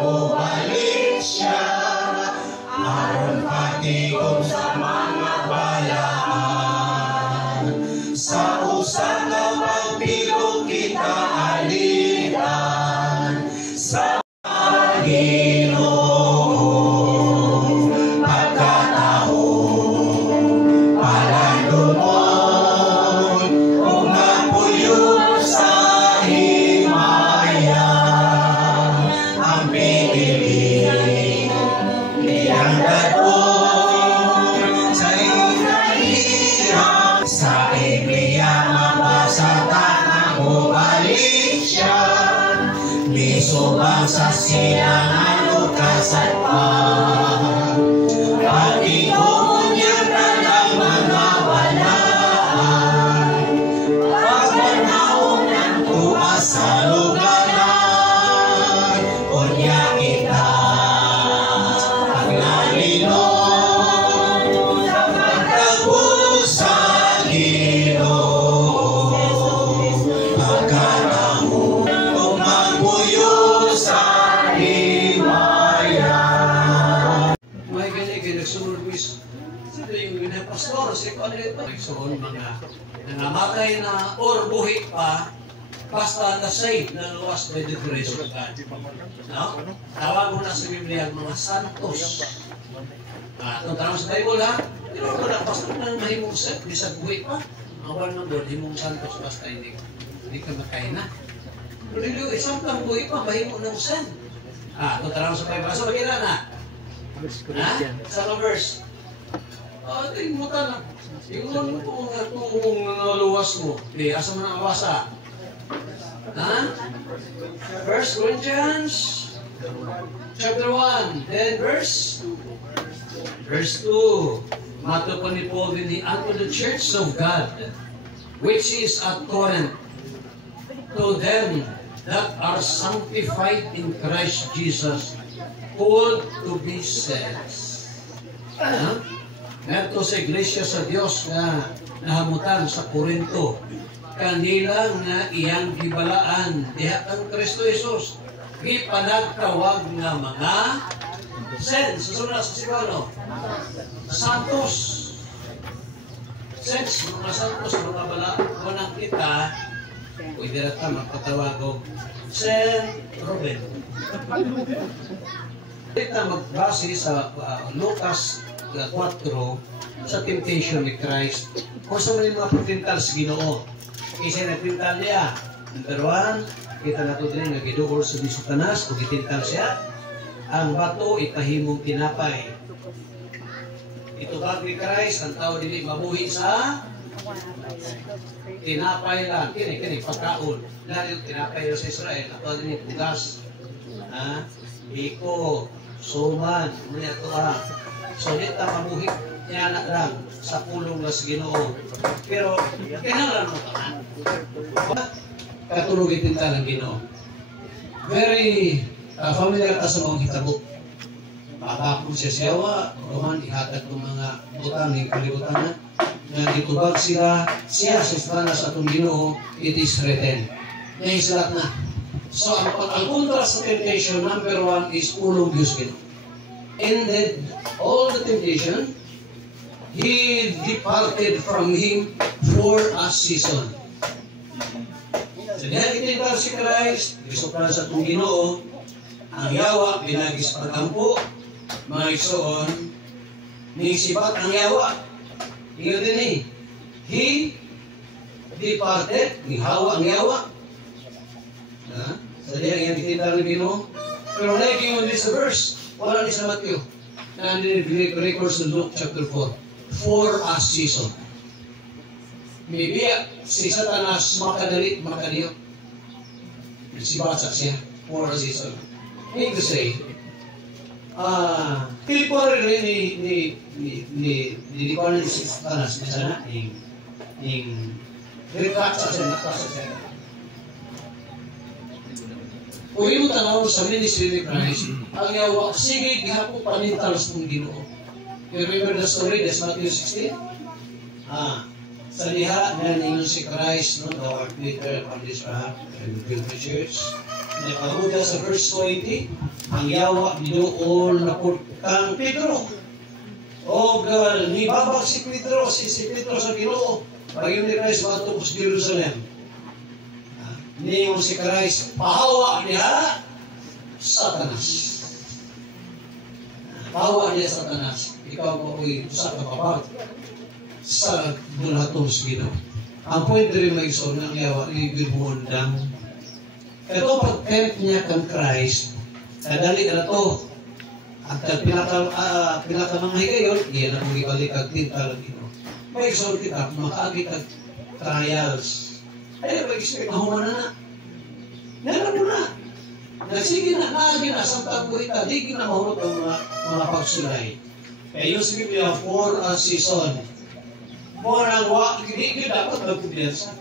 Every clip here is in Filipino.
bumalik siya, aron patigom sa mga balaan. Sa usa nga pagbilog kita aliran, sa Ginoo pagkataon palandumon ug magpuyo sa himaya. Ang pinili niyang dadon sa inahirap, sa Biblia mabasatan ang bumalik siya, misubang sa silangan o kasadpan. Pag-ihon niya talang mga walaan, pagpanahon ng tuwas sa luganan, unya kita paglalilong sa pagtagpo sa Ginoo. Pagkatahon o magpuyo sa himaya. May ganyan nagsunod mis. Sino yung ginapastor? Si Conrad pa. Nagsunod mga nangamatay na or buhi pa, basta na-save na luwas by the grace of God. No? Tawag mo na sa Biblia ang mga santos. Kung tanong sa Bible ha, pero kung nakapastor na mahimong set, di sa buhi pa, awal ng Lord, himong santos basta hindi ka makain na. Pero isang kang buhi pa, mahimong ng sen. Kung tanong sa Bible, sa bagay na. Sa verse. Tingin mo ka na. Tingnan mo kung naluwas mo. Asa mo na mabasa? 1 Corinthians chapter 1, then verse 2. Matupad ni Paul din unto the church of God, which is at Corinth, to them that are sanctified in Christ Jesus, called to be saints. Ngayon sa iglesia sa Diyos na nahamutan sa Korinto, kanila nga iyang gibalaan diha kang Kristo Jesus, gipanagtawag nga mga saints. Susunod sa Sibano, santos. Saints, mga santos, mga bala. Unang kita, pwede na ito magpatawag o Saint Ruben. Kita magbase sa Lucas 4 sa temptation ni Christ. Kung sa mga pagtintal sa Ginoo, kasi nagtintal niya. Number 1, kita na ito din nagiduol sa Satanas kung itintal siya. Ang bato ipahimong tinapay. Itubag ni Christ, ang tao dili mabuhi sa tinapay lang. Kini pagkaon. Dahil tinapay sa Israel, ang din bugas. Iko, suman, muna ito So, dito mabuhi niya lang sa pulong na sa Ginoo. Pero, kailangan mo ka. Katulog itinta ng Ginoo. Very familiar ka sa mga hitabo. Pakakapon siya siyawa, kuman ihatag ng mga butang ng kalibutan na, na ditubag siya sa Satanas at ang Ginoo, it is written. Naisulat na. So, ang kontra sa temptation, number 1 is pulong Diyos Ginoo. Ended all the temptation, he departed from him for a season. So, dahil itintal si Christ, isopran sa itong Ginoo, ang yawa, binagis pagkampo, mga igsoon, nisipat ang yawa. Iyon din eh. He departed, nihawa ang yawa. Sa dahil yung itintal ni Ginoo. Pero naging on this verse, wala ni sa Matthew. Na records in Luke chapter 4. For a season. Maybe si Satanas makadalit, makadiyot. Si Batsa siya. For a season. Meaning to say, temporary ni si Satanas na sana, yung retract siya, nakasa siya. Kung yung tanaw sa ministry ni Christ, ang yawa, sige, gihapon panintal sa mong Ginoo. You remember the story, that's Matthew 16? Sa liha na ninyo si Christ, no, the word Peter on this rock, and build the church. Nakahuda sa verse 20, ang yawa doon na kang Pedro. O nibabag si Pedro sa Ginoo. Pagyung ni Christ matupos Jerusalem. Niyon si Christ, pahawa niya Satanas. Pahawa niya Satanas. Ikaw mo ko'y sa kapapag sa bulatong sa Ginoo. Ang pwede rin may iso ng yawa ni Gilbundang. Ito pag-tempt niya kang Christ, kadali na to. At pinakamangay kayo, iyan ang ibalik ang tinta ng Ginoo. May iso kita, makaagit ang trials. Ay, mag-expect na humana na. Meron mo na. Nagsige na, naagi na, samtang po ita, di na mahulog ang mga pagsulay. Kaya yung sa Biblia, for a season. For ang hindi dapat magkumpiyansa.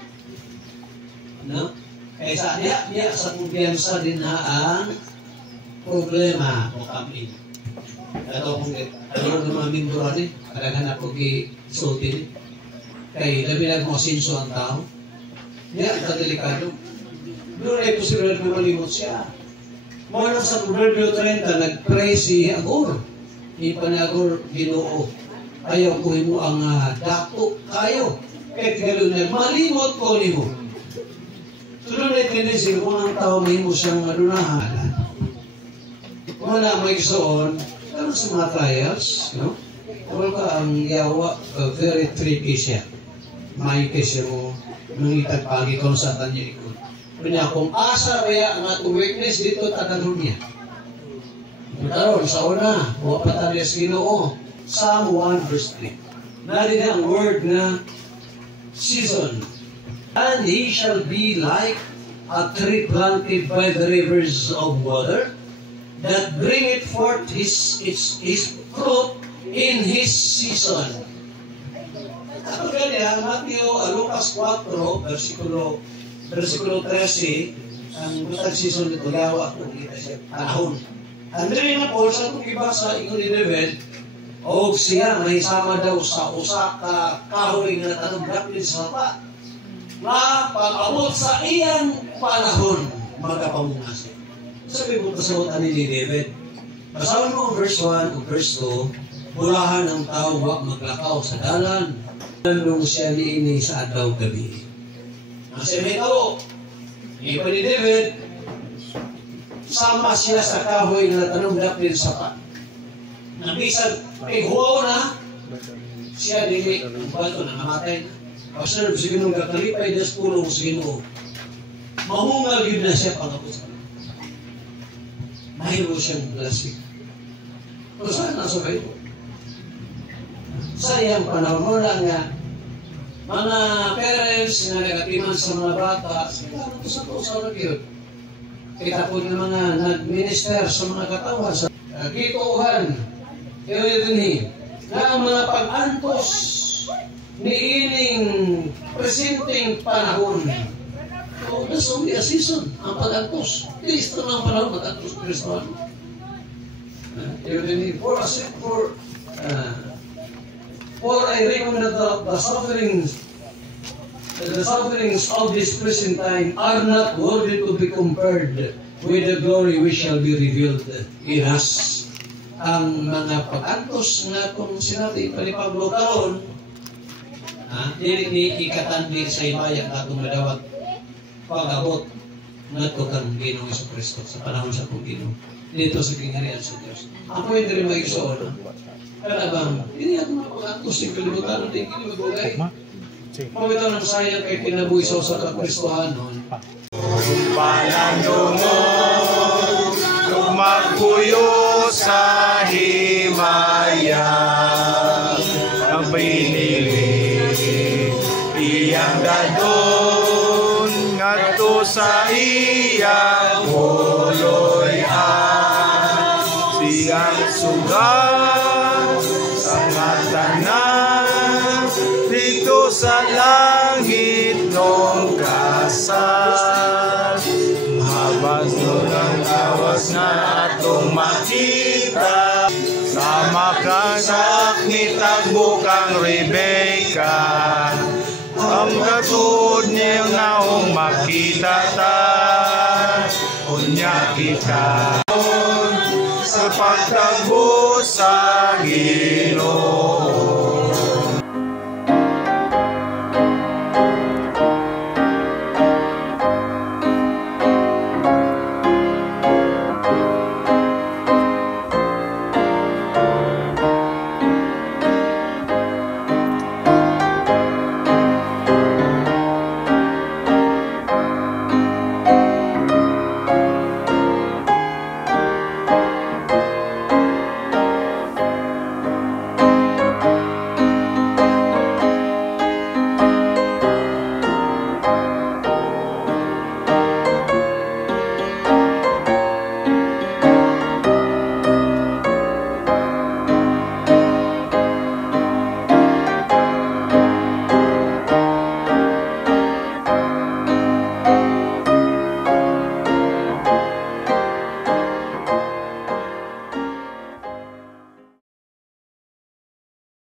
No? Kaya sa diya sa kumpiyansa din na ang problema o kami. Ito kung ano mga mimbro ni, kadagan na pag-isulti ni. Kaya labi na kung asinso ang tao. Diya, ito delikado. Doon ay posibilidad na malimot siya. Muna sa Proverbio 30, nag-pray si Agor. Ipa ni Agor, Ginoo. Ayaw ko mo ang dako kayo. Kahit gano'n na, malimot ko ni mo. Tulad na tendency, kung ang tao may mo siyang madunahan. Kung na may gustoon, gano'n sa mga trials, no? Kung ka ang yawa, very tricky siya. May kasi mo, nangitag pagi kung sa tanya ikot. Kanya, kung asa kaya ang atong weakness dito, tatanong niya. Karon sa una, huwag patalias Ginoo. Psalm 1 verse 3. Narin ang word na season. And he shall be like a tree planted by the rivers of water, that bringeth forth his fruit in his season. Ako ganyan, Matthew, Lucas 4, versikulo 13, ang butang season nito, yawa kung kita siya, panahon. Ang rin na po, sa itong ibasa, ingon ni David, o siya may sama daw sa usa ka kahoy na tanong-daplin sa mapa, na pag-abot sa iyang panahon, magkapamunga siya. Sabi po kasagutan ni David, basahin mo ang verse 1 o verse 2, bulahan ang tao wag maglakaw sa dalan, nandong siya niini sa adlaw gabi. Ang sabi tao, iba ni David, sama siya sa kahoy na tanong-daplin sa mapa. Nabisan, huwaw na, siya dili, ang bato na namatay na. Pagsanap sa Ginoo, kakalipay das pulong sa Ginoo. Mamungal yun na siya pangapos sa Ginoo. Mahiro siyang blessing. Pero saan nasa kayo? Sayang panahon mo lang nga, mga parents na nagatiman sa mga bata, sila na sa to yun. Kita po ng mga nag-minister sa mga katawan, sa kituhan, yun na ang mga pag-antos ni ining presenting panahon. So, that's only a season, ang pag-antos. Listo ng panahon, mag-antos Kristo. For I reckon that the sufferings of this present time are not worthy to be compared with the glory which shall be revealed in us. Ang mga pag-antos na kung sinabi palipaglo karon, dili ni ikatandi sa ibayang atong madawat pag-abot na ito kang Ginoong Jesucristo sa panahon sa kong Ginoo dito sa kingharian sa Diyos. Ang pwede rin mag-isoon, karabang, hindi ako mapag-antos yung kalimutan na hindi mag-ulay. Pagkita ng sayang kay kinabuhiso sa kakristohanon. Palandungo, magpuyo sa himaya, ang pinili, iyang dadon, ngadto sa iyang huloy-an, siyang sugat sa matanan, dito sa langit nung kasal. Habas nun ang awas na atong makita, sama kang sakit at bukang Rebecca, ang katod niyang naong makita ta, niya kita sa pagtagpo sa Ginoo.